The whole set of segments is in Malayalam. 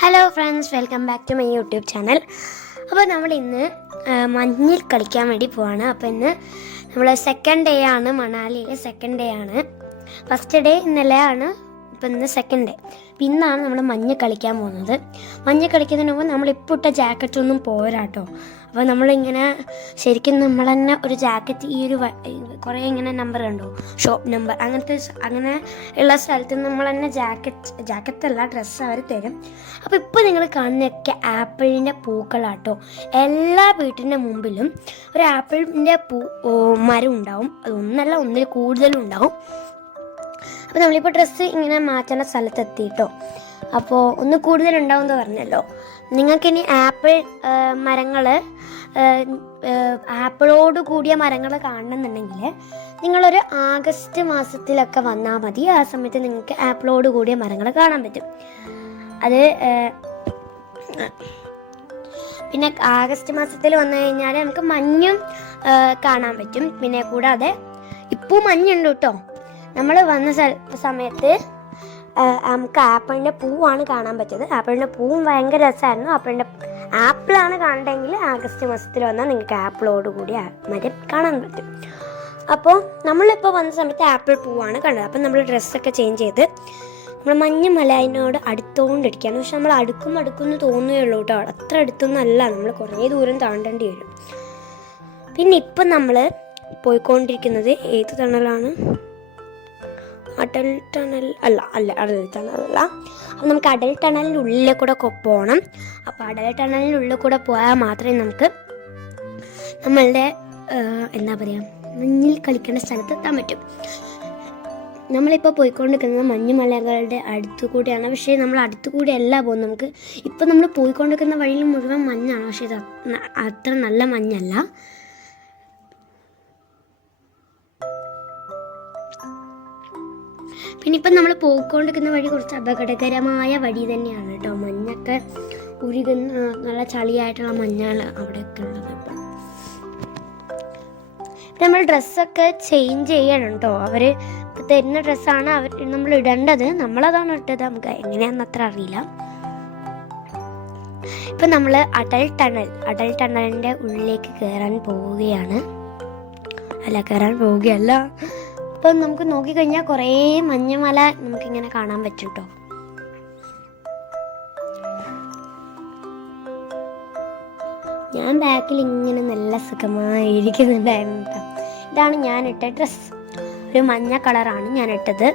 Hello friends, welcome back to my YouTube channel. അപ്പോൾ നമ്മൾ ഇന്ന് മഞ്ഞിൽ കളിക്കാൻ വേണ്ടി പോവാണ്. അപ്പോൾ ഇന്ന് നമ്മൾ സെക്കൻഡ് ഡേ ആണ്, മണാലിയിലെ സെക്കൻഡ് ഡേ ആണ്. ഫസ്റ്റ് ഡേ ഇന്നലെ ആണ്, ഇപ്പം ഇന്ന് സെക്കൻഡ് ഡേ. അപ്പം ഇന്നാണ് നമ്മൾ മഞ്ഞ് കളിക്കാൻ പോകുന്നത്. മഞ്ഞ് കളിക്കുന്നതിന് മുമ്പ് നമ്മളിപ്പോൾ ഇട്ട ജാക്കറ്റൊന്നും പോരാട്ടോ. അപ്പോൾ നമ്മളിങ്ങനെ ശരിക്കും നമ്മൾ തന്നെ ഒരു ജാക്കറ്റ് ഈ ഒരു കുറേ ഇങ്ങനെ നമ്പർ കണ്ടോ, ഷോപ്പ് നമ്പർ അങ്ങനെ ഉള്ള സ്ഥലത്ത് നമ്മൾ തന്നെ ജാക്കറ്റല്ല ഡ്രസ്സ് അവർ തരും. അപ്പോൾ ഇപ്പോൾ നിങ്ങൾ കാണുന്നതൊക്കെ ആപ്പിളിൻ്റെ പൂക്കളാട്ടോ. എല്ലാ വീട്ടിൻ്റെ മുമ്പിലും ഒരു ആപ്പിളിൻ്റെ മരം ഉണ്ടാവും. അതൊന്നല്ല, ഒന്നിൽ കൂടുതലും ഉണ്ടാവും. അപ്പോൾ നമ്മളിപ്പോൾ ഡ്രസ്സ് ഇങ്ങനെ മാറ്റുന്ന സ്ഥലത്തെത്തിയിട്ടോ. അപ്പോൾ ഒന്ന് കൂടുതലുണ്ടാവും എന്ന് പറഞ്ഞല്ലോ. നിങ്ങൾക്കിനി ആപ്പിൾ മരങ്ങൾ, ആപ്പിളോട് കൂടിയ മരങ്ങൾ കാണണമെന്നുണ്ടെങ്കിൽ നിങ്ങളൊരു ആഗസ്റ്റ് മാസത്തിലൊക്കെ വന്നാൽ മതി. ആ സമയത്ത് നിങ്ങൾക്ക് ആപ്പിളോട് കൂടിയ മരങ്ങൾ കാണാൻ പറ്റും. അത് പിന്നെ ആഗസ്റ്റ് മാസത്തിൽ വന്നു കഴിഞ്ഞാൽ നമുക്ക് മഞ്ഞും കാണാൻ പറ്റും. പിന്നെ കൂടാതെ ഇപ്പോൾ മഞ്ഞുണ്ട് കേട്ടോ. നമ്മൾ വന്ന സമയത്ത് നമുക്ക് ആപ്പിളിൻ്റെ പൂവാണ് കാണാൻ പറ്റിയത്. ആപ്പിളിൻ്റെ പൂവും ഭയങ്കര രസമായിരുന്നു. ആപ്പിളാണ് കാണണ്ടെങ്കിൽ ആഗസ്റ്റ് മാസത്തിൽ വന്നാൽ നിങ്ങൾക്ക് ആപ്പിളോട് കൂടി മരം കാണാൻ പറ്റും. അപ്പോൾ നമ്മളിപ്പോൾ വന്ന സമയത്ത് ആപ്പിൾ പൂവാണ് കണ്ടത്. അപ്പം നമ്മൾ ഡ്രസ്സൊക്കെ ചേഞ്ച് ചെയ്ത് നമ്മൾ മഞ്ഞ് മലയിനോട് അടുത്തുകൊണ്ടിരിക്കുകയാണ്. പക്ഷെ നമ്മൾ അടുക്കുമെന്ന് തോന്നുകയുള്ളൂ കേട്ടോ. അത്ര അടുത്തൊന്നും അല്ല, നമ്മൾ കുറേ ദൂരം താണ്ടേണ്ടി വരും. പിന്നെ ഇപ്പം നമ്മൾ പോയിക്കൊണ്ടിരിക്കുന്നത് ഏത് ടണലാണ്? അടൽ ടണൽ അല്ല. അപ്പം നമുക്ക് അടൽ ടണലിൻ്റെ ഉള്ളിൽ കൂടെ പോകണം. അപ്പോൾ അടൽ ടണലിൻ്റെ ഉള്ളിൽ കൂടെ പോയാൽ മാത്രമേ നമുക്ക് നമ്മളുടെ എന്താ പറയുക, മഞ്ഞിൽ കളിക്കേണ്ട സ്ഥലത്ത് എത്താൻ പറ്റും. നമ്മളിപ്പോൾ പോയിക്കൊണ്ടിരിക്കുന്നത് മഞ്ഞുമലകളുടെ അടുത്തു കൂടിയാണ്. പക്ഷേ നമ്മൾ അടുത്തു കൂടി അല്ല പോകുന്നത്. നമുക്ക് ഇപ്പം നമ്മൾ പോയിക്കൊണ്ടിരിക്കുന്ന വഴിയിൽ മുഴുവൻ മഞ്ഞാണ്. പക്ഷേ ഇത് അത്ര നല്ല മഞ്ഞല്ല. പിന്നെ ഇപ്പം നമ്മൾ പോയിക്കൊണ്ടിരിക്കുന്ന വഴി കുറച്ച് അപകടകരമായ വഴി തന്നെയാണ് കേട്ടോ. മഞ്ഞൊക്കെ ഉരുകുന്ന നല്ല ചളിയായിട്ടുള്ള മഞ്ഞാണ് അവിടെയൊക്കെ ഉള്ളത്. ഇപ്പം നമ്മൾ ഡ്രസ്സൊക്കെ ചേഞ്ച് ചെയ്യണം കേട്ടോ. അവർ തരുന്ന ഡ്രസ്സാണ് നമ്മൾ ഇടേണ്ടത്. നമ്മളതാണ് ഇട്ടത്. നമുക്ക് എങ്ങനെയാണെന്ന് അത്ര അറിയില്ല. ഇപ്പം നമ്മൾ അടൽ ടണലിൻ്റെ ഉള്ളിലേക്ക് കയറാൻ പോവുകയല്ല. അപ്പം നമുക്ക് നോക്കിക്കഴിഞ്ഞാൽ കുറേ മഞ്ഞുമല നമുക്കിങ്ങനെ കാണാൻ പറ്റും കേട്ടോ. ഞാൻ ബാക്കിൽ ഇങ്ങനെ നല്ല സുഖമായിരിക്കുന്നുണ്ടായിരുന്നു കേട്ടോ. ഇതാണ് ഞാൻ ഇട്ട ഡ്രസ്സ്. ഒരു മഞ്ഞ കളറാണ് ഞാൻ ഇട്ടത്.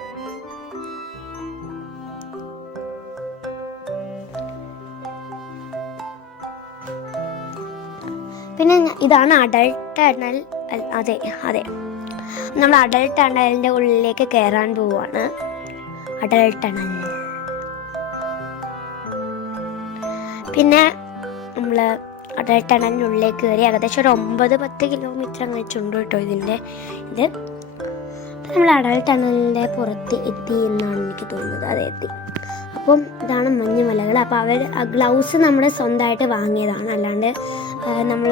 പിന്നെ ഇതാണ് അടൽ ടണൽ. അതെ, നമ്മൾ അടൽ ടണലിൻ്റെ ഉള്ളിലേക്ക് കയറാൻ പോവുകയാണ്. അടൽ ടണൽ. നമ്മൾ അടൽ ടണലിൻ്റെ ഉള്ളിലേക്ക് കയറി ഏകദേശം ഒരു 9-10 കിലോമീറ്റർ അങ്ങനെ ചുണ്ട് കേട്ടോ ഇത്. നമ്മൾ അടൽ ടണലിൻ്റെ പുറത്ത് എത്തി എന്നാണ് എനിക്ക് തോന്നുന്നത്. അതെ, എത്തി. അപ്പം ഇതാണ് മഞ്ഞുമലകൾ. അപ്പോൾ അവർ ഗ്ലൗസ് നമ്മൾ സ്വന്തമായിട്ട് വാങ്ങിയതാണ്, അല്ലാണ്ട് നമ്മൾ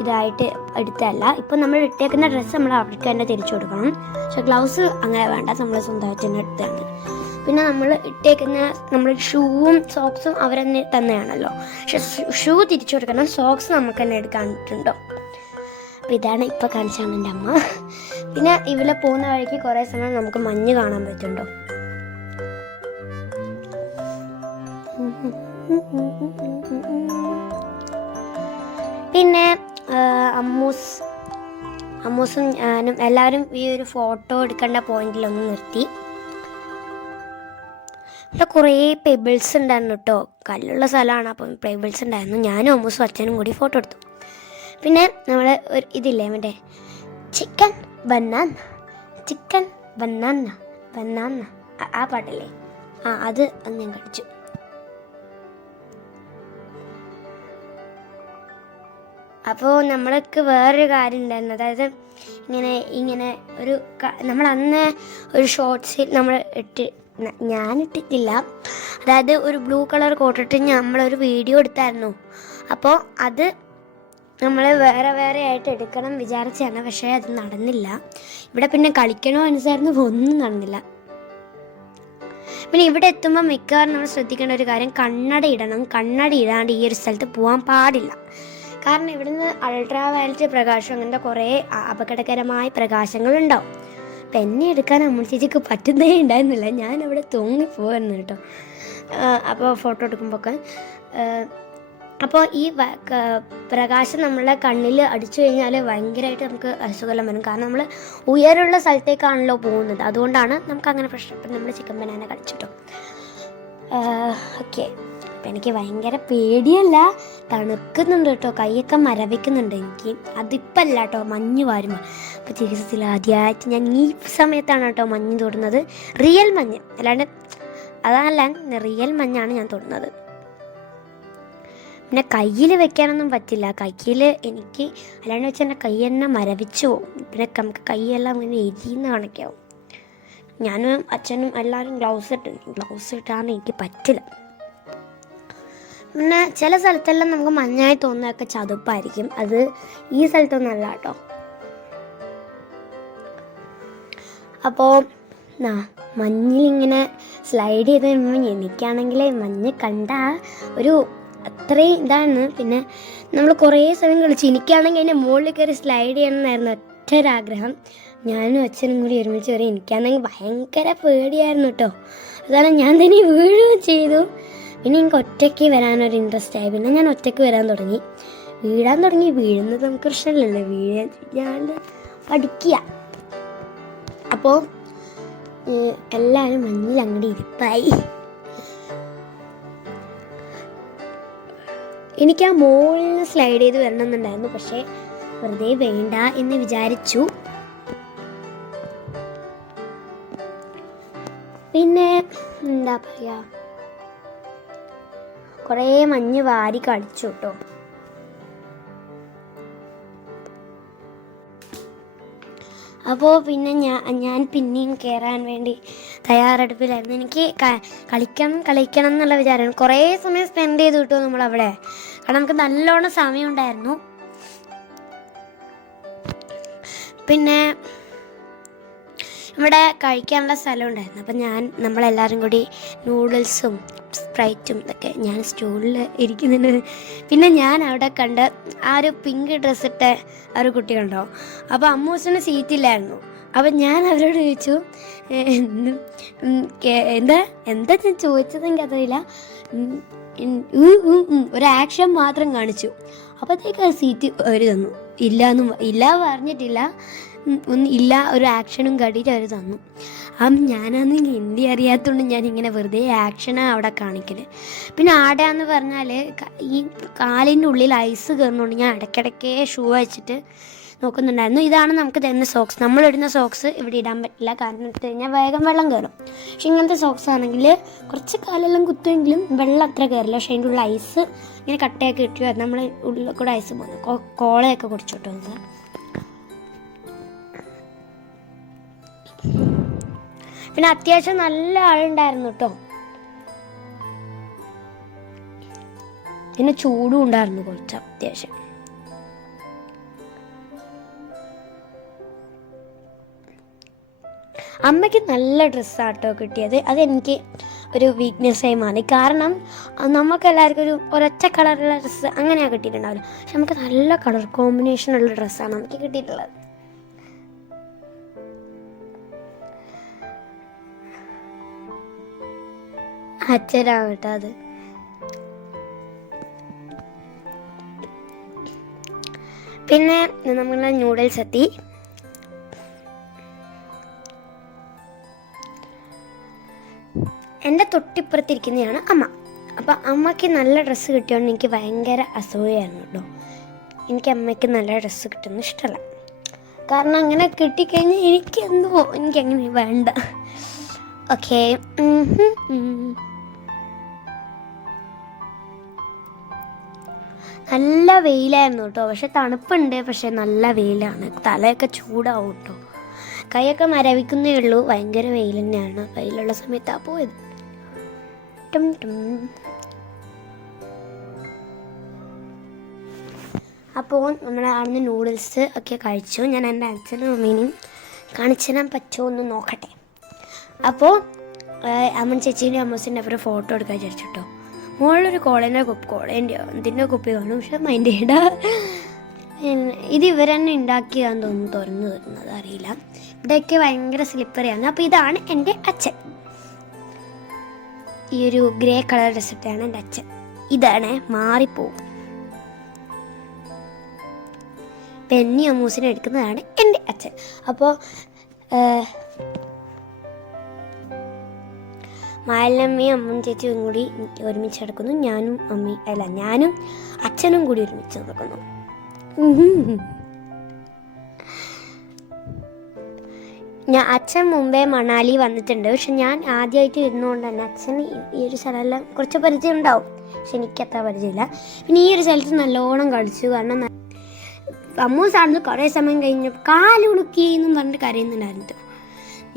ഇതായിട്ട് എടുത്തതല്ല. ഇപ്പം നമ്മൾ ഇട്ടേക്കുന്ന ഡ്രസ്സ് നമ്മൾ അവർക്ക് തന്നെ തിരിച്ചു കൊടുക്കണം. പക്ഷെ ഗ്ലൗസ് അങ്ങനെ വേണ്ട, നമ്മൾ സ്വന്തമായിട്ട് തന്നെ എടുത്തതാണ്. പിന്നെ നമ്മൾ ഇട്ടേക്കുന്ന നമ്മൾ ഷൂവും സോക്സും അവർ തന്നെ തന്നെയാണല്ലോ. പക്ഷെ ഷൂ തിരിച്ചു കൊടുക്കണം, സോക്സ് നമുക്ക് തന്നെ എടുക്കാനുണ്ടോ. അപ്പോൾ ഇതാണ് ഇപ്പോൾ കാണിച്ചാണ് എൻ്റെ അമ്മ. പിന്നെ ഇവിടെ പോകുന്ന വഴിക്ക് കുറേ സമയം നമുക്ക് മഞ്ഞ് കാണാൻ പറ്റുന്നുണ്ടോ. പിന്നെ അമ്മൂസും ഞാനും എല്ലാവരും ഈ ഒരു ഫോട്ടോ എടുക്കേണ്ട പോയിന്റിലൊന്ന് നിർത്തി. ഇവിടെ കുറേ പെബിൾസ് ഉണ്ടായിരുന്നു കേട്ടോ. കല്ലുള്ള സ്ഥലമാണ്. അപ്പം പെബിൾസ് ഉണ്ടായിരുന്നു. ഞാനും അമ്മൂസും അച്ഛനും കൂടി ഫോട്ടോ എടുത്തു. പിന്നെ നമ്മൾ ഒരു ഇതില്ലേ മറ്റേ ചിക്കൻ ബനാന ആ പാട്ടല്ലേ, അത് ഞാൻ കഴിച്ചു. അപ്പോൾ നമ്മൾക്ക് വേറൊരു കാര്യം ഉണ്ടായിരുന്നു. അതായത് ഇങ്ങനെ ഒരു നമ്മൾ അന്ന് ഒരു ഷോർട്സിൽ ഞാൻ ഇട്ടിട്ടില്ല. അതായത് ഒരു ബ്ലൂ കളർ കോട്ടിട്ട് നമ്മളൊരു വീഡിയോ എടുത്തായിരുന്നു. അപ്പോൾ അത് നമ്മൾ വേറെ ആയിട്ട് എടുക്കണം വിചാരിച്ചാണ്. പക്ഷേ അത് നടന്നില്ല. ഇവിടെ പിന്നെ കളിക്കണോ അനുസരിച്ച് ഒന്നും നടന്നില്ല. പിന്നെ ഇവിടെ എത്തുമ്പോൾ മിക്കവാറും നമ്മൾ ശ്രദ്ധിക്കേണ്ട ഒരു കാര്യം, കണ്ണട ഇടണം. കണ്ണട ഇടാണ്ട് ഈ ഒരു സ്ഥലത്ത് പോകാൻ പാടില്ല. കാരണം ഇവിടുന്ന് അൾട്രാ വയലറ്റ് പ്രകാശം അങ്ങനത്തെ കുറേ അപകടകരമായ പ്രകാശങ്ങളുണ്ടാവും. അപ്പം എന്നെ എടുക്കാൻ അമ്മ ചേച്ചിക്ക് പറ്റുന്നേ ഉണ്ടായിരുന്നില്ല. ഞാൻ അവിടെ തൂങ്ങിപ്പോവായിരുന്നു കേട്ടോ. അപ്പോൾ ഫോട്ടോ എടുക്കുമ്പോഴൊക്കെ അപ്പോൾ ഈ പ്രകാശം നമ്മളെ കണ്ണിൽ അടിച്ചു കഴിഞ്ഞാൽ ഭയങ്കരമായിട്ട് നമുക്ക് അസുഖം വരും. കാരണം നമ്മൾ ഉയരമുള്ള സ്ഥലത്തേക്കാണല്ലോ പോകുന്നത്. അതുകൊണ്ടാണ് നമുക്ക് അങ്ങനെ പ്രശ്നം. ഇപ്പം നമ്മൾ ചിക്കൻ ബനാന കളിച്ചിട്ടോ. ഓക്കെ, അപ്പം എനിക്ക് ഭയങ്കര പേടിയല്ല, തണുക്കുന്നുണ്ട് കേട്ടോ. കൈയൊക്കെ മരവിക്കുന്നുണ്ട് എനിക്ക്. അതിപ്പം അല്ല കേട്ടോ, മഞ്ഞ് വാരുമ്പോൾ. അപ്പോൾ ജീവിതത്തിൽ ആദ്യമായിട്ട് ഞാൻ ഈ സമയത്താണ് കേട്ടോ മഞ്ഞ് തൊടുന്നത്. റിയൽ മഞ്ഞ്, അല്ലാണ്ട് അതല്ല, റിയൽ മഞ്ഞാണ് ഞാൻ തൊടുന്നത്. പിന്നെ കയ്യിൽ വെക്കാനൊന്നും പറ്റില്ല. കയ്യിൽ എനിക്ക് അല്ലാണ്ട് വെച്ചാൽ എൻ്റെ കൈ തന്നെ മരവിച്ചു പോകും. പിന്നെ നമുക്ക് കൈയെല്ലാം ഇങ്ങനെ എരിയുന്ന കണക്കാവും. ഞാനും അച്ഛനും എല്ലാവരും ഗ്ലൗസ് ഇട്ടാണ് എനിക്ക് പറ്റില്ല. പിന്നെ ചില സ്ഥലത്തെല്ലാം നമുക്ക് മഞ്ഞായി തോന്നുന്നതൊക്കെ ചതുപ്പായിരിക്കും. അത് ഈ സ്ഥലത്തൊന്നല്ല കേട്ടോ. അപ്പോൾ മഞ്ഞിലിങ്ങനെ സ്ലൈഡ് ചെയ്ത് കഴിയുമ്പോൾ എനിക്കാണെങ്കിൽ മഞ്ഞ് കണ്ട ഒരു അത്രയും ഇതാണ്. പിന്നെ നമ്മൾ കുറേ സമയം കളിച്ചു. എനിക്കാണെങ്കിൽ അതിൻ്റെ മുകളിൽ കയറി സ്ലൈഡ് ചെയ്യണമെന്നായിരുന്നു ഒറ്റ ഒരാഗ്രഹം. ഞാനും അച്ഛനും കൂടി ഒരുമിച്ച് വരെ. എനിക്കാണെങ്കിൽ ഭയങ്കര പേടിയായിരുന്നു കേട്ടോ. അതാണ് ഞാൻ തന്നെ വീഴുകയും ചെയ്തു. പിന്നെ എനിക്ക് ഒറ്റയ്ക്ക് വരാനൊരു ഇൻട്രസ്റ്റ് ആയി. പിന്നെ ഞാൻ ഒറ്റയ്ക്ക് വരാൻ തുടങ്ങി. വീഴുന്നത് നമുക്ക് പ്രശ്നമില്ലല്ലോ, വീഴാണ്ട് പഠിക്കുക. അപ്പോൾ എല്ലാവരും മഞ്ഞിൽ അങ്ങോട്ട് ഇരിപ്പായി. എനിക്ക് ആ മുകളിൽ നിന്ന് സ്ലൈഡ് ചെയ്ത് വരണമെന്നുണ്ടായിരുന്നു. പക്ഷേ വെറുതെ വേണ്ട എന്ന് വിചാരിച്ചു. പിന്നെ എന്താ പറയുക, കുറേ മഞ്ഞ് വാരി കളിച്ചു കേട്ടോ. അപ്പോൾ പിന്നെ ഞാൻ പിന്നെയും കയറാൻ വേണ്ടി തയ്യാറെടുപ്പിലായിരുന്നു. എനിക്ക് കളിക്കണം എന്നുള്ള വിചാരമാണ്. കുറേ സമയം സ്പെൻഡ് ചെയ്ത് കിട്ടുമോ നമ്മളവിടെ. കാരണം നമുക്ക് നല്ലോണം സമയം ഉണ്ടായിരുന്നു. പിന്നെ ഇവിടെ കഴിക്കാനുള്ള സ്ഥലം ഉണ്ടായിരുന്നു. അപ്പം നമ്മളെല്ലാവരും കൂടി നൂഡിൽസും സ്പ്രൈറ്റും ഇതൊക്കെ ഞാൻ സ്റ്റൂളിൽ ഇരിക്കുന്നുണ്ട്. പിന്നെ ഞാൻ അവിടെ കണ്ട ആ ഒരു പിങ്ക് ഡ്രസ്സിട്ട ആ ഒരു കുട്ടി കണ്ടോ. അപ്പോൾ അമ്മൂസിന് സീറ്റില്ലായിരുന്നു. അപ്പം ഞാൻ അവരോട് ചോദിച്ചു, എന്താ ഞാൻ ചോദിച്ചതെങ്കിൽ അതറിയില്ല. ഒരു ആക്ഷൻ മാത്രം കാണിച്ചു. അപ്പോഴത്തേക്ക് ആ സീറ്റ് അവർ തന്നു. ഇല്ല പറഞ്ഞിട്ടില്ല, ഇല്ല ഒരു ആക്ഷനും കാട്ടിയിട്ട് അവർ തന്നു. ഞാനാണെങ്കിൽ ഹിന്ദി അറിയാത്തതുകൊണ്ട് ഞാനിങ്ങനെ വെറുതെ ആക്ഷനാണ് അവിടെ കാണിക്കൽ. പിന്നെ ആടെയെന്ന് പറഞ്ഞാൽ ഈ കാലിൻ്റെ ഉള്ളിൽ ഐസ് കയറുന്നുണ്ട്. ഞാൻ ഇടയ്ക്കിടയ്ക്ക് ഷൂ വെച്ചിട്ട് നോക്കുന്നുണ്ടായിരുന്നു. ഇതാണ് നമുക്ക് തരുന്ന സോക്സ്. നമ്മളിടുന്ന സോക്സ് ഇവിടെ ഇടാൻ പറ്റില്ല, കാരണം ഇട്ട് കഴിഞ്ഞാൽ വേഗം വെള്ളം കയറും. പക്ഷെ ഇങ്ങനത്തെ സോക്സ് ആണെങ്കിൽ കുറച്ച് കാലെല്ലാം കുത്തുമെങ്കിലും വെള്ളം അത്ര കയറില്ല. പക്ഷെ അതിൻ്റെ ഉള്ളിൽ ഐസ് ഇങ്ങനെ കട്ടയൊക്കെ ഇട്ടു. അത് നമ്മൾ ഉള്ളിൽ കൂടെ ഐസ് പോകുന്നു. കോളയൊക്കെ കുടിച്ചോട്ടോ. പിന്നെ അത്യാവശ്യം നല്ല ആളുണ്ടായിരുന്നു കേട്ടോ. പിന്നെ ചൂടും ഉണ്ടായിരുന്നു കുറച്ച് അത്യാവശ്യം. അമ്മയ്ക്ക് നല്ല ഡ്രസ്സാട്ടോ കിട്ടിയത്. അതെനിക്ക് ഒരു വീക്ക്നെസ്സായി മാറി. കാരണം നമുക്ക് എല്ലാവർക്കും ഒരൊറ്റ കളറുള്ള ഡ്രസ്സ് അങ്ങനെയാണ് കിട്ടിയിട്ടുണ്ടാവില്ല. പക്ഷെ നമുക്ക് നല്ല കളർ കോമ്പിനേഷനുള്ള ഡ്രസ്സാണ് നമുക്ക് കിട്ടിയിട്ടുള്ളത്. അച്ഛനാവട്ടെ അത്. പിന്നെ നമ്മളെ നൂഡിൽസ് എത്തി. എൻ്റെ തൊട്ടിപ്പുറത്തിരിക്കുന്നതാണ് അമ്മ. അപ്പം അമ്മയ്ക്ക് നല്ല ഡ്രസ്സ് കിട്ടിയോണ്ട് എനിക്ക് ഭയങ്കര അസൂയായിരുന്നു കേട്ടോ. എനിക്ക് അമ്മയ്ക്ക് നല്ല ഡ്രസ്സ് കിട്ടുന്നത് ഇഷ്ടമല്ല. കാരണം അങ്ങനെ കിട്ടിക്കഴിഞ്ഞാൽ എനിക്കങ്ങനെ വേണ്ട. ഓക്കെ, നല്ല വെയിലായിരുന്നു കേട്ടോ. പക്ഷെ തണുപ്പുണ്ട്, പക്ഷെ നല്ല വെയിലാണ്. തലയൊക്കെ ചൂടാവും കേട്ടോ. കൈയൊക്കെ മരവിക്കുന്നേ ഉള്ളൂ. ഭയങ്കര വെയിൽ തന്നെയാണ്. വെയിലുള്ള സമയത്താണ് പോയത്. അപ്പോൾ നമ്മൾ അവിടുന്ന് നൂഡിൽസ് ഒക്കെ കഴിച്ചു. ഞാൻ എൻ്റെ അച്ഛനും അമ്മേനെയും കാണിച്ചു തരാൻ പറ്റുമോ എന്ന് നോക്കട്ടെ. അപ്പോൾ അമ്മൻ ചേച്ചീൻ്റെ അമ്മൂസിൻ്റെ അപ്പുറം ഫോട്ടോ എടുക്കാൻ വിചാരിച്ചിട്ടോ. മുകളിലൊരു കോളേൻ്റെ എന്തിൻ്റെ കുപ്പി കാണും, പക്ഷെ മൈൻഡ് ചെയ്യണ്ട. ഇത് ഇവർ തന്നെ ഉണ്ടാക്കിയാന്ന് തോന്നുന്നു, തുറന്നു തരുന്നത് അറിയില്ല. ഇവിടെയൊക്കെ ഭയങ്കര സ്ലിപ്പറിയാണ്. അപ്പോൾ ഇതാണ് എൻ്റെ അച്ഛൻ. ഈ ഒരു ഗ്രേ കളർ ഡ്രസ്സിട്ടാണ് എൻ്റെ അച്ഛൻ. ഇതാണ് മാറിപ്പോവും. പെന്നി അമ്മൂസിനെ എടുക്കുന്നതാണ് എൻ്റെ അച്ഛൻ. അപ്പോൾ മായലമ്മയും അമ്മയും ചേച്ചിയും കൂടി ഒരുമിച്ച് നടക്കുന്നു. ഞാനും അച്ഛനും കൂടി ഒരുമിച്ച് നടക്കുന്നു. അച്ഛൻ മുമ്പേ മണാലി വന്നിട്ടുണ്ട്, പക്ഷെ ഞാൻ ആദ്യമായിട്ട് ഇരുന്നുകൊണ്ട് തന്നെ അച്ഛന് ഈ ഒരു സ്ഥലമെല്ലാം കുറച്ച് പരിചയം ഉണ്ടാവും, പക്ഷെ എനിക്കത്ര പരിചയമില്ല. പിന്നെ ഈ ഒരു സ്ഥലത്ത് നല്ലോണം കളിച്ചു. കാരണം അമ്മൂസാണെന്ന് കുറേ സമയം കഴിഞ്ഞ് കാലുളുക്കി എന്നും പറഞ്ഞിട്ട് കരയുന്നുണ്ടായിരുന്നു.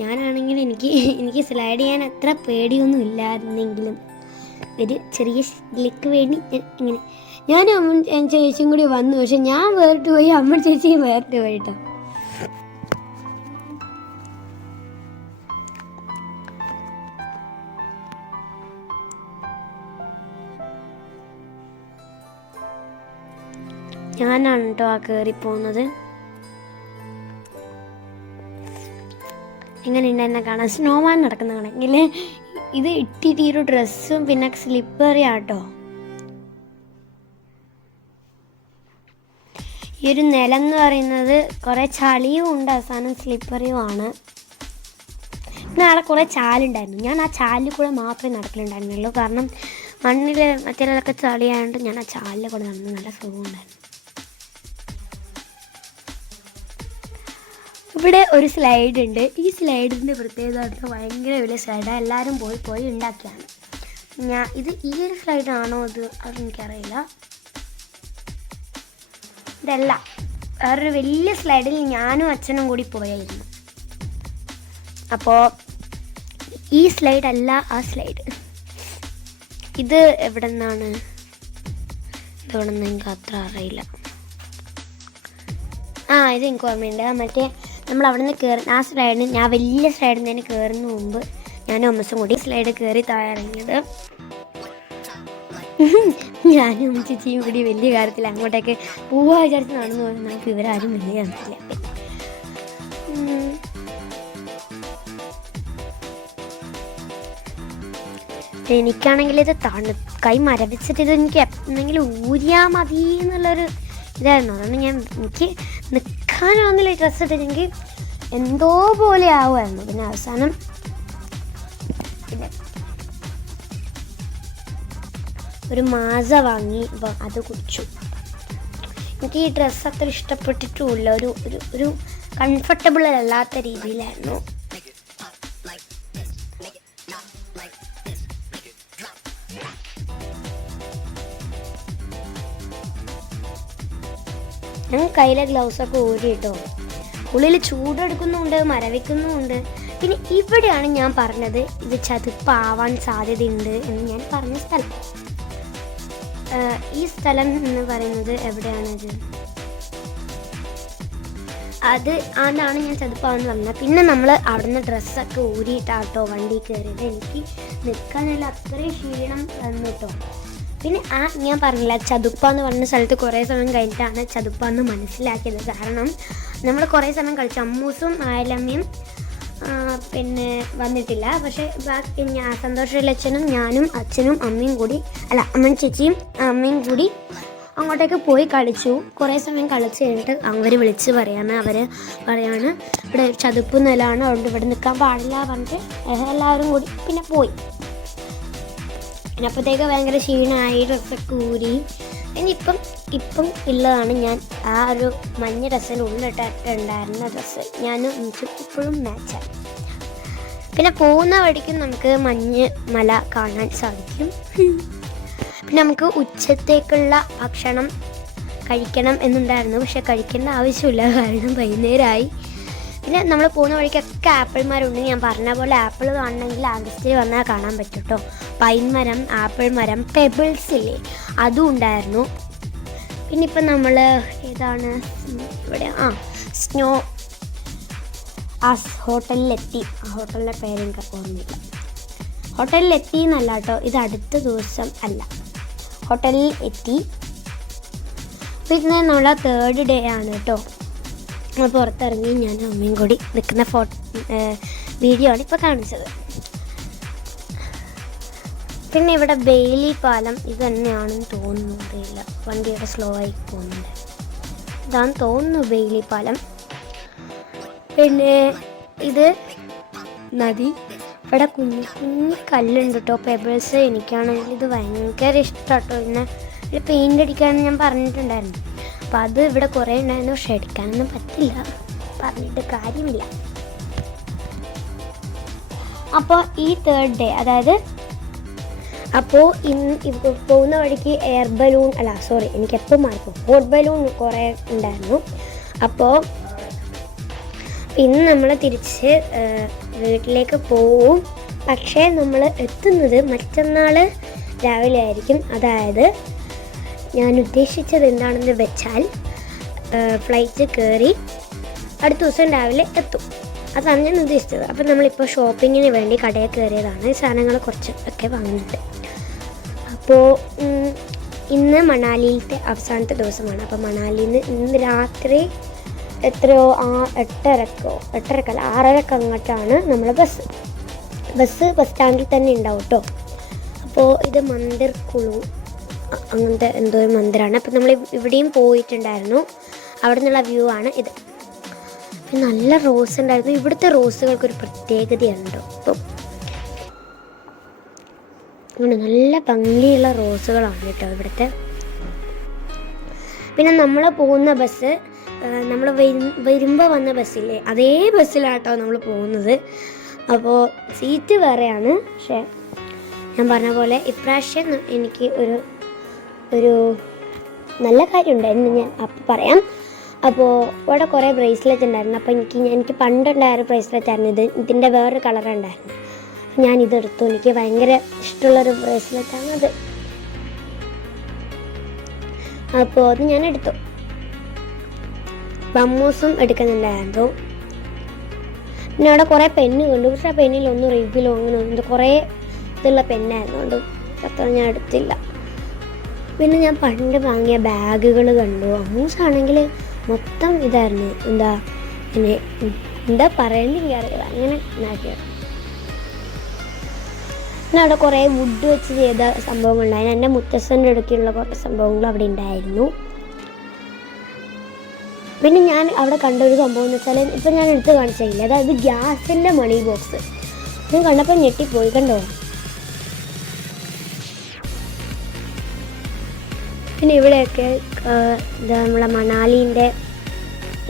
ഞാനാണെങ്കിൽ എനിക്ക് സ്ലൈഡ് ചെയ്യാൻ അത്ര പേടിയൊന്നും ഇല്ലായിരുന്നെങ്കിലും ഒരു ചെറിയ ലിക്ക് വേണ്ടി ഇങ്ങനെ ഞാനും അമ്മ ചേച്ചിയും കൂടി വന്നു. പക്ഷെ ഞാൻ വേറിട്ട് പോയി, അമ്മ ചേച്ചിയും വേറിട്ട് പോയിട്ടോ. ഞാനാണ് കേട്ടോ ആ കയറിപ്പോകുന്നത്. എങ്ങനെയുണ്ട് എന്നെ കാണാൻ? സ്നോമാൻ നടക്കുന്ന കണക്കിൽ ഇത് ഇട്ടിട്ട് ഈ ഒരു ഡ്രസ്സും പിന്നെ സ്ലിപ്പറി ആട്ടോ. ഈ ഒരു നിലം എന്ന് പറയുന്നത് കുറേ ചളിയും ഉണ്ട്, അവസാനം സ്ലിപ്പറിയുമാണ്. പിന്നെ അവിടെ കുറേ ചാലുണ്ടായിരുന്നു. ഞാൻ ആ ചാലിൽ കൂടെ മാത്രമേ നടക്കലുണ്ടായിരുന്നുള്ളൂ. കാരണം മണ്ണിൽ മറ്റേതൊക്കെ ചളിയായതുകൊണ്ട് ഞാൻ ആ ചാലിൽ കൂടെ നടന്ന് നല്ല സുഖമുണ്ടായിരുന്നു. ഇവിടെ ഒരു സ്ലൈഡ് ഉണ്ട്. ഈ സ്ലൈഡിൻ്റെ പ്രത്യേകത ഭയങ്കര വലിയ സ്ലൈഡാണ്. എല്ലാവരും പോയി ഉണ്ടാക്കിയാണ്. ഈ ഒരു സ്ലൈഡാണോ അതെനിക്കറിയില്ല. ഇതല്ല, വേറൊരു വലിയ സ്ലൈഡിൽ ഞാനും അച്ഛനും കൂടി പോയായിരുന്നു. അപ്പോൾ ഈ സ്ലൈഡല്ല ആ സ്ലൈഡ്. ഇത് എവിടെ നിന്നാണ്, ഇതെവിടെ നിന്ന് എനിക്ക് അത്ര അറിയില്ല. ഇത് എനിക്ക് ഓർമ്മയുണ്ട്. മറ്റേ നമ്മൾ അവിടെ നിന്ന് കയറി ആ സ്ലൈഡിന്, ഞാൻ വലിയ സ്ലൈഡിൽ നിന്ന് കയറുന്ന മുമ്പ് ഞാനും അമ്മസും കൂടി സ്ലൈഡ് കയറി താഴെ ഇറങ്ങിയത്. ഞാനും ചേച്ചിയും കൂടി വലിയ കാര്യത്തിൽ അങ്ങോട്ടേക്ക് പോവാ വിചാരിച്ച് നടന്നു പോയി. നമുക്ക് ഇവരാരും വലിയ കാര്യത്തില്ല. എനിക്കാണെങ്കിൽ ഇത് കൈ മരവിച്ചിട്ട് ഇത് എനിക്ക് എന്തെങ്കിലും ഊരിയാൽ മതി എന്നുള്ളൊരു ഇതായിരുന്നു. അതുകൊണ്ട് എനിക്ക് നിൽക്കാനാവുന്നില്ല. ഈ ഡ്രസ്സ് ഇട്ടെങ്കിൽ എന്തോ പോലെ ആവുമായിരുന്നു. പിന്നെ അവസാനം ഒരു മാസ വാങ്ങി അത് കുടിച്ചു. എനിക്ക് ഈ ഡ്രസ്സ് അത്ര ഇഷ്ടപ്പെട്ടിട്ടുമില്ല. ഒരു കംഫർട്ടബിൾ അല്ലാത്ത രീതിയിലായിരുന്നു. ഞാൻ കയ്യിലെ ഗ്ലൗസൊക്കെ ഊരിട്ടോ. ഉള്ളിൽ ചൂടെടുക്കുന്നുമുണ്ട്, മരവിക്കുന്നുമുണ്ട്. പിന്നെ ഇവിടെയാണ് ഞാൻ പറഞ്ഞത് ഇത് ചതുപ്പാവാൻ സാധ്യതയുണ്ട് എന്ന് ഞാൻ പറഞ്ഞ സ്ഥലം. ഈ സ്ഥലം എന്ന് പറയുന്നത് എവിടെയാണത്? അതാണ് ഞാൻ ചതുപ്പാവെന്ന് പറഞ്ഞത്. പിന്നെ നമ്മൾ അവിടെ നിന്ന് ഡ്രസ്സൊക്കെ ഊരിയിട്ടാട്ടോ വണ്ടി കയറിയത്. എനിക്ക് നിൽക്കാനുള്ള അത്രയും ക്ഷീണം വന്നിട്ടോ. പിന്നെ ഞാൻ പറഞ്ഞില്ല, ചതുപ്പാന്ന് പറഞ്ഞ സ്ഥലത്ത് കുറേ സമയം കഴിഞ്ഞിട്ടാണ് ചതുപ്പാന്ന് മനസ്സിലാക്കിയത്. കാരണം നമ്മൾ കുറേ സമയം കളിച്ചു. അമ്മൂസും ആയലമ്മയും പിന്നെ വന്നിട്ടില്ല. പക്ഷേ സന്തോഷലച്ഛനും ഞാനും അച്ഛനും അമ്മയും കൂടി അമ്മൻ ചേച്ചിയും അമ്മയും കൂടി അങ്ങോട്ടേക്ക് പോയി കളിച്ചു. കുറേ സമയം കളിച്ച് കഴിഞ്ഞിട്ട് അവർ വിളിച്ച് പറയാണ് ഇവിടെ ചതുപ്പ് നിലമാണ്, അതുകൊണ്ട് ഇവിടെ നിൽക്കാൻ പാടില്ല പറഞ്ഞിട്ട് എല്ലാവരും കൂടി പിന്നെ പോയി. പിന്നെ അപ്പോഴത്തേക്ക് ഭയങ്കര ക്ഷീണമായി, ഡ്രസ്സൊക്കെ ഊരി. ഇപ്പം ഉള്ളതാണ് ഞാൻ ആ ഒരു മഞ്ഞ ഡ്രസ്സിന് ഉള്ളിട്ടുണ്ടായിരുന്ന ഡ്രസ്സ്. ഞാനും ഇപ്പോഴും മാച്ചായി. പിന്നെ പോകുന്ന വഴിക്കും നമുക്ക് മഞ്ഞ് മല കാണാൻ സാധിക്കും. പിന്നെ നമുക്ക് ഉച്ചത്തേക്കുള്ള ഭക്ഷണം കഴിക്കണം എന്നുണ്ടായിരുന്നു. പക്ഷെ കഴിക്കേണ്ട ആവശ്യമില്ല, കാരണം വൈകുന്നേരമായി. പിന്നെ നമ്മൾ പോകുന്ന വഴിക്കൊക്കെ ആപ്പിൾ മരമുണ്ട്. ഞാൻ പറഞ്ഞ പോലെ ആപ്പിൾ കാണണമെങ്കിൽ ആഗസ്റ്റിൽ വന്നാൽ കാണാൻ പറ്റും കേട്ടോ. പൈൻ മരം, ആപ്പിൾ മരം, പെബിൾസ് ഇല്ലേ, അതും ഉണ്ടായിരുന്നു. പിന്നെ ഇപ്പം നമ്മൾ ഏതാണ് ഇവിടെ സ്നോ ഹോട്ടലിലെത്തി. ആ ഹോട്ടലിൻ്റെ പേരെനിക്ക് ഓർമ്മയില്ല. ഹോട്ടലിൽ എത്തി എന്നല്ല കേട്ടോ, ഇത് അടുത്ത ദിവസം അല്ല, ഹോട്ടലിൽ എത്തി. പിന്നെ നമ്മളെ 3rd ഡേ ആണ് കേട്ടോ. നമ്മൾ പുറത്തിറങ്ങി ഞാൻ അമ്മയും കൂടി നിൽക്കുന്ന വീഡിയോ ആണ് ഇപ്പോൾ കാണിച്ചത്. പിന്നെ ഇവിടെ ബെയിലി പാലം ഇത് തന്നെയാണെന്ന് തോന്നുന്നു, അറിയില്ല, വണ്ടിയുടെ സ്ലോ ആയി പോകുന്നുണ്ട്. ഇതാന്ന് തോന്നുന്നു ബെയിലി പാലം. പിന്നെ ഇത് നദി. ഇവിടെ കുഞ്ഞു കുഞ്ഞു കല്ലുണ്ട് കേട്ടോ, പെബിൾസ്. എനിക്കാണെങ്കിൽ ഇത് ഭയങ്കര ഇഷ്ടമാണ് കേട്ടോ. പിന്നെ ഒരു പെയിൻ്റ് അടിക്കാമെന്ന് ഞാൻ പറഞ്ഞിട്ടുണ്ടായിരുന്നു. അപ്പോൾ അത് ഇവിടെ കുറേ ഉണ്ടായിരുന്നു, പക്ഷെ എടുക്കാനൊന്നും പറ്റില്ല, പറഞ്ഞിട്ട് കാര്യമില്ല. അപ്പോൾ ഈ 3rd ഡേ, അതായത് അപ്പോൾ ഇന്ന് പോകുന്ന വഴിക്ക് എയർ ബലൂൺ എനിക്കെപ്പോൾ മാറിപ്പോ ഹോട്ട് ബലൂൺ കുറേ ഉണ്ടായിരുന്നു. അപ്പോൾ ഇന്ന് നമ്മൾ തിരിച്ച് വീട്ടിലേക്ക് പോവും. പക്ഷേ നമ്മൾ എത്തുന്നത് മറ്റന്നാൾ രാവിലെ ആയിരിക്കും. അതായത് ഞാൻ ഉദ്ദേശിച്ചത് എന്താണെന്ന് വെച്ചാൽ ഫ്ലൈറ്റ് കയറി അടുത്ത ദിവസം രാവിലെ എത്തും. അതാണ് ഞാൻ ഉദ്ദേശിച്ചത്. അപ്പോൾ നമ്മളിപ്പോൾ ഷോപ്പിങ്ങിന് വേണ്ടി കടയിൽ കയറിയതാണ്, സാധനങ്ങൾ കുറച്ചൊക്കെ വാങ്ങിയിട്ട്. അപ്പോൾ ഇന്ന് മണാലിയിലത്തെ അവസാനത്തെ ദിവസമാണ്. അപ്പോൾ മണാലിയിൽ നിന്ന് ഇന്ന് രാത്രി എത്രയോ 8:30 6:30 അങ്ങോട്ടാണ് നമ്മളെ ബസ് ബസ് സ്റ്റാൻഡിൽ തന്നെ ഉണ്ടാവും കേട്ടോ. അപ്പോൾ ഇത് മന്ദിർ കുളു അങ്ങനത്തെ എന്തോ ഒരു മന്ദിരമാണ്. അപ്പോൾ നമ്മൾ ഇവിടെയും പോയിട്ടുണ്ടായിരുന്നു, അവിടെ നിന്നുള്ള വ്യൂ ആണ് ഇത്. നല്ല റോസ് ഉണ്ടായിരുന്നു. ഇവിടുത്തെ റോസുകൾക്കൊരു പ്രത്യേകതയുണ്ടോ. അപ്പോൾ നല്ല ഭംഗിയുള്ള റോസുകളാണ് കേട്ടോ ഇവിടുത്തെ. പിന്നെ നമ്മൾ പോകുന്ന ബസ് നമ്മൾ വരുമ്പോൾ വന്ന ബസ്സില്ലേ, അതേ ബസ്സിലാട്ടോ നമ്മൾ പോകുന്നത്. അപ്പോൾ സീറ്റ് വേറെയാണ്. പക്ഷേ ഞാൻ പറഞ്ഞ പോലെ ഇപ്രാവശ്യം എനിക്ക് ഒരു നല്ല കാര്യമുണ്ടായിരുന്നു, ഞാൻ അപ്പം പറയാം. അപ്പോൾ ഇവിടെ കുറേ ബ്രേസ്ലെറ്റ് ഉണ്ടായിരുന്നു. അപ്പോൾ എനിക്ക് പണ്ടുണ്ടായ ബ്രേസ്ലെറ്റ് ആയിരുന്നു ഇതിൻ്റെ വേറൊരു കളറുണ്ടായിരുന്നു. ഞാനിതെടുത്തു. എനിക്ക് ഭയങ്കര ഇഷ്ടമുള്ളൊരു ബ്രേസ്ലെറ്റാണ് അത്. അപ്പോൾ അത് ഞാൻ എടുത്തു. ബമ്മൂസും എടുക്കുന്നുണ്ടായിരുന്നു. പിന്നെ അവിടെ കുറേ പെണ്ണ് കണ്ടു. പക്ഷേ ആ പെണ്ണിലൊന്നും റിവ്യൂലോ അങ്ങനെ ഒന്നും കുറേ ഇതുള്ള പെന്നായിരുന്നുകൊണ്ട് അത്ര ഞാൻ എടുത്തില്ല. പിന്നെ ഞാൻ പണ്ട് വാങ്ങിയ ബാഗുകൾ കണ്ടു. അമ്മൂസാണെങ്കിൽ മൊത്തം ഇതായിരുന്നു, എന്താ പറയേണ്ടി അറിയില്ല, അങ്ങനെ ഇതാക്കിയത്. പിന്നെ അവിടെ കുറേ വുഡ് വെച്ച് ചെയ്ത സംഭവങ്ങളുണ്ടായിരുന്നു. എൻ്റെ മുത്തശ്ശൻ്റെ അടുക്കുള്ള കുറേ സംഭവങ്ങൾ അവിടെ ഉണ്ടായിരുന്നു. പിന്നെ ഞാൻ അവിടെ കണ്ടൊരു സംഭവം എന്ന് വെച്ചാൽ ഇപ്പം ഞാൻ എടുത്ത് കാണിച്ചില്ല, അതായത് ഗ്യാസിൻ്റെ മണി ബോക്സ്. ഞാൻ കണ്ടപ്പോൾ ഞെട്ടിപ്പോയി, കണ്ടോ. പിന്നെ ഇവിടെയൊക്കെ നമ്മളെ മണാലീൻ്റെ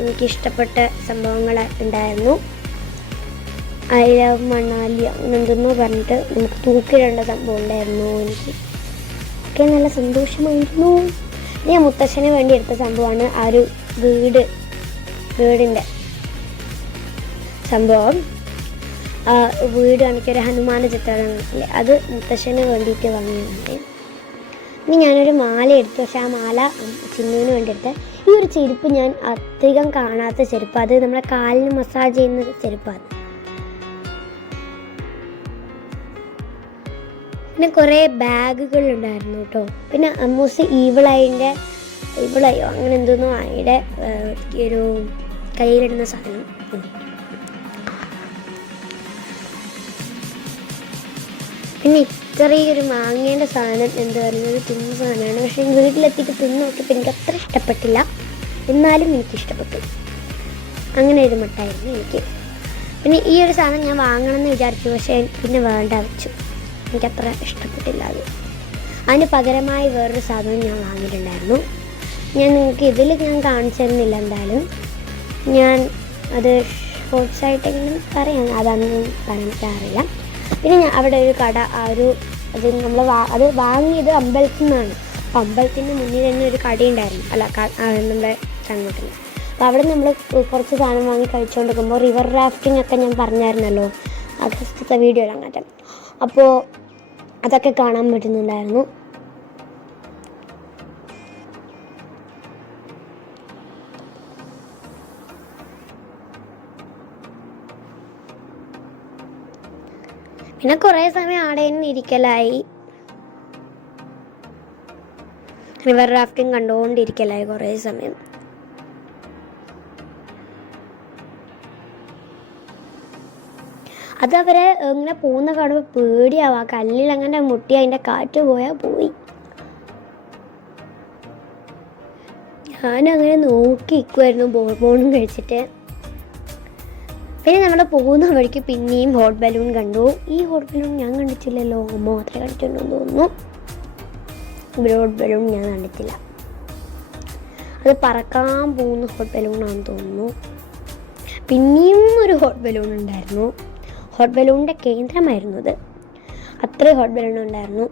എനിക്കിഷ്ടപ്പെട്ട സംഭവങ്ങൾ ഉണ്ടായിരുന്നു. ഐ ലവ് മണാലി അങ്ങനെ എന്തെന്നോ പറഞ്ഞിട്ട് നമുക്ക് തൂക്കിടേണ്ട സംഭവം ഉണ്ടായിരുന്നു. എനിക്ക് ഒക്കെ നല്ല സന്തോഷമായിരുന്നു. ഞാൻ മുത്തശ്ശന് വേണ്ടി എടുത്ത സംഭവമാണ് ആ ഒരു വീടിൻ്റെ സംഭവം. വീട് എനിക്കൊരു ഹനുമാന ചിത്രമില്ലേ, അത് മുത്തശ്ശന് വേണ്ടിയിട്ട് വാങ്ങിയിട്ടുണ്ട്. ഇനി ഞാനൊരു മാല എടുത്തു. പക്ഷെ ആ മാല ചിന്നുവിന് വേണ്ടി എടുത്ത്. ഈ ഒരു ചെരുപ്പ് ഞാൻ അധികം കാണാത്ത ചെരുപ്പ്, അത് നമ്മളെ കാലിന് മസാജ് ചെയ്യുന്ന ചെരുപ്പാണ്. പിന്നെ കുറേ ബാഗുകൾ ഉണ്ടായിരുന്നു കേട്ടോ. പിന്നെ അമ്മൂസ് ഇവളയോ അങ്ങനെ എന്തോന്നോ അതിൻ്റെ ഒരു കയ്യിലിടുന്ന സാധനം. പിന്നെ ഇത്രയൊരു വാങ്ങേണ്ട സാധനം എന്ത് പറയുന്നത് തിന്ന സാധനമാണ്. പക്ഷേ വീട്ടിലെത്തിയിട്ട് തിന്ന് നോക്കിയപ്പോൾ എനിക്ക് അത്ര ഇഷ്ടപ്പെട്ടില്ല, എന്നാലും എനിക്കിഷ്ടപ്പെട്ടു. അങ്ങനെ ഒരു മട്ടായിരുന്നു എനിക്ക്. പിന്നെ ഈ ഒരു സാധനം ഞാൻ വാങ്ങണമെന്ന് വിചാരിച്ചു, പക്ഷേ പിന്നെ വേണ്ട വെച്ചു, എനിക്കത്ര ഇഷ്ടപ്പെട്ടില്ല അത്. അതിന് പകരമായി വേറൊരു സാധനം ഞാൻ വാങ്ങിയിട്ടുണ്ടായിരുന്നു. ഞാൻ നിങ്ങൾക്ക് ഞാൻ കാണിച്ചു തരുന്നില്ല, എന്തായാലും ഞാൻ അത് ഷോർട്ട്സായിട്ടെങ്കിലും പറയാം, അതൊന്നും പറയാറില്ല. പിന്നെ ഞാൻ അവിടെ ഒരു കട അത് വാങ്ങിയത് അമ്പലത്തിൽ നിന്നാണ്. അപ്പോൾ അമ്പലത്തിൻ്റെ മുന്നിൽ തന്നെ ഒരു കടയുണ്ടായിരുന്നു, നമ്മുടെ ചങ്ങോട്ടിൽ. അപ്പോൾ അവിടെ നമ്മൾ കുറച്ച് സാധനം വാങ്ങി കഴിച്ചുകൊണ്ടിരിക്കുമ്പോൾ റിവർ റാഫ്റ്റിംഗ് ഒക്കെ ഞാൻ പറഞ്ഞായിരുന്നല്ലോ ആഗസ്റ്റത്തെ വീഡിയോയിൽ അങ്ങനത്തെ. അപ്പോൾ അതൊക്കെ കാണാൻ പറ്റുന്നുണ്ടായിരുന്നു. പിന്നെ കുറേ സമയം അവിടെ നിന്ന് ഇരിക്കലായി, റിവർ റാഫ്റ്റിംഗ് കണ്ടുകൊണ്ടിരിക്കലായി കുറേ സമയം. അതവരെ ഇങ്ങനെ പോകുന്ന കാണുമ്പോൾ പേടിയാവാം. കല്ലിൽ അങ്ങനെ മുട്ടി അതിൻ്റെ കാറ്റ് പോയാൽ പോയി. ഞാനങ്ങനെ നോക്കി നിൽക്കുമായിരുന്നു ബോളും കഴിച്ചിട്ട്. പിന്നെ നമ്മൾ പോകുന്ന വഴിക്ക് പിന്നെയും ഹോട്ട് ബലൂൺ കണ്ടു. ഈ ഹോട്ട് ബലൂൺ ഞാൻ കണ്ടിട്ടില്ലല്ലോ, അമ്മ മാത്രമേ കണ്ടിട്ടുണ്ടെന്ന് തോന്നുന്നു. ഹോട്ട് ബലൂൺ ഞാൻ കണ്ടിട്ടില്ല. അത് പറക്കാൻ പോകുന്ന ഹോട്ട് ബലൂണാണെന്ന് തോന്നുന്നു. പിന്നെയും ഒരു ഹോട്ട് ബലൂൺ ഉണ്ടായിരുന്നു. ഹോട്ട് ബലൂണിൻ്റെ കേന്ദ്രമായിരുന്നു അത്. അത്രയും ഹോട്ട് ബലൂൺ ഉണ്ടായിരുന്നു.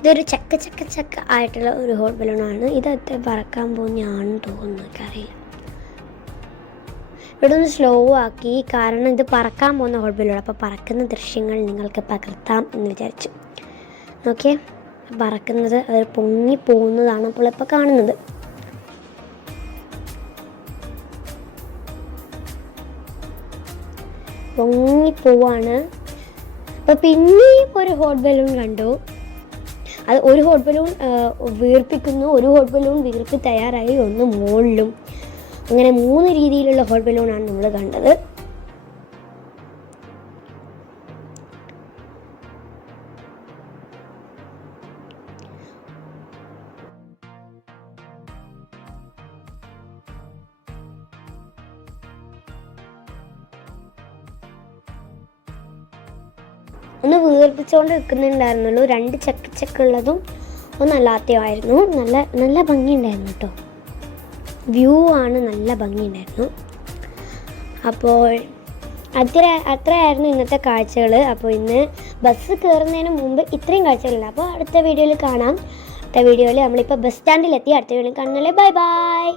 ഇതൊരു ചക്ക ആയിട്ടുള്ള ഒരു ഹോട്ട് ബലൂണാണ്. ഇതൊക്കെ പറക്കാൻ പോകുന്നതാണെന്ന് തോന്നുന്നു, എനിക്കറിയില്ല. ഇവിടെ ഒന്ന് സ്ലോ ആക്കി, കാരണം ഇത് പറക്കാൻ പോകുന്ന ഹോട്ട് ബലൂൺ. അപ്പോൾ പറക്കുന്ന ദൃശ്യങ്ങൾ നിങ്ങൾക്ക് പകർത്താം എന്ന് വിചാരിച്ചു. ഓക്കെ, പറക്കുന്നത് അത് പൊങ്ങി പോകുന്നതാണ് അപ്പോൾ ഇപ്പോൾ കാണുന്നത്. പൊങ്ങിപ്പോവാണ്. അപ്പോൾ പിന്നെയും ഒരു ഹോട്ട് ബലൂൺ കണ്ടു. അത് ഒരു ഹോട്ട് ബലൂൺ വീർപ്പിക്കുന്നു, ഒരു ഹോട്ട് ബലൂൺ വീർപ്പി തയ്യാറായി, ഒന്ന് മുകളിലും. അങ്ങനെ 3 രീതിയിലുള്ള ഹോട്ട് ബലൂണാണ് നമ്മൾ കണ്ടത്. ഒന്ന് വീർപ്പിച്ചുകൊണ്ട് നിൽക്കുന്നുണ്ടായിരുന്നുള്ളൂ. 2 ചക്കുള്ളതും ഒന്നല്ലാത്തയായിരുന്നു. നല്ല ഭംഗിയുണ്ടായിരുന്നു കേട്ടോ. വ്യൂ ആണ്, നല്ല ഭംഗിയുണ്ടായിരുന്നു. അപ്പോൾ അത്രയായിരുന്നു ഇന്നത്തെ കാഴ്ചകൾ. അപ്പോൾ ഇന്ന് ബസ് കയറുന്നതിന് മുമ്പ് ഇത്രയും കാഴ്ചകളില്ല. അപ്പോൾ അടുത്ത വീഡിയോയിൽ കാണാം. അടുത്ത വീഡിയോയിൽ നമ്മളിപ്പോൾ ബസ് സ്റ്റാൻഡിലെത്തി. അടുത്ത വീഡിയോയിൽ കാണുന്നല്ലേ. Bye bye.